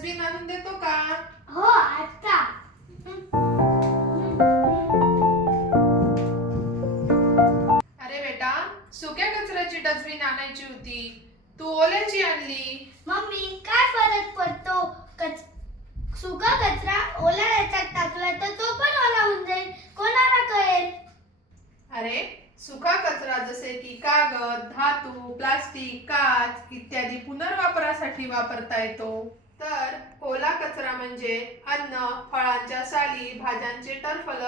Dustbin आणून देतो का? हो आता. अरे बेटा सुक्या कचऱ्याची डस्टबिन आणायची होती. तू ओल्याची आणली. मम्मी काय फरक पडतो? कच सुका कचरा ओला याच्यात टाकला तर तो पण ओला होऊन जाईल. कोणाला कळेल? अरे सुका कचरा जसे की कागद धातू प्लास्टिक काच इत्यादी पुनर्वापरासाठी वापरता येतो. तर ओला कचरा म्हणजे अन्न फळांच्या साली भाज्यांचे टरफल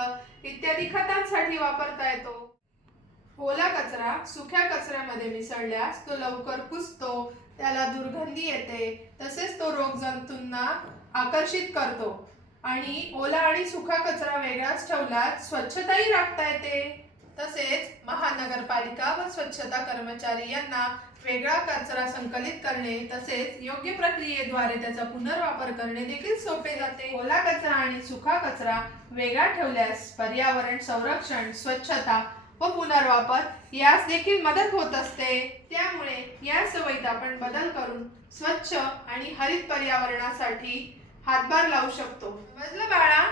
इत्यादी खतांसाठी वापरता येतो. ओला कचरा सुक्या कचऱ्यामध्ये मिसळल्यास तो लवकर कुसतो त्याला दुर्गंधी येते तसेच तो रोग जंतूंना आकर्षित करतो. आणि ओला आणि सुका कचरा वेगळाच ठेवल्यास स्वच्छताही राखता येते. तसेच महानगरपालिका व स्वच्छता कर्मचारी यांना वेगळा कचरा संकलित करणे तसेच योग्य प्रक्रियेद्वारे त्याचा पुनर्वापर करणे देखील सोपे जाते. ओला कचरा आणि सुखा कचरा वेगळा ठेवल्यास पर्यावरण संरक्षण स्वच्छता व पुनर्वापर यास देखील मदत होत असते. त्यामुळे या सवयीत आपण बदल करून स्वच्छ आणि हरित पर्यावरणासाठी हातभार लावू शकतो. समजलं बाळा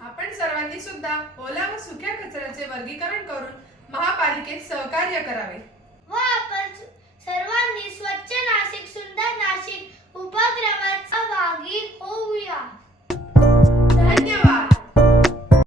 आपण सर्वांनी सुद्धा ओला व सुक्या कचऱ्याचे वर्गीकरण करून महापालिकेत सहकार्य करावे.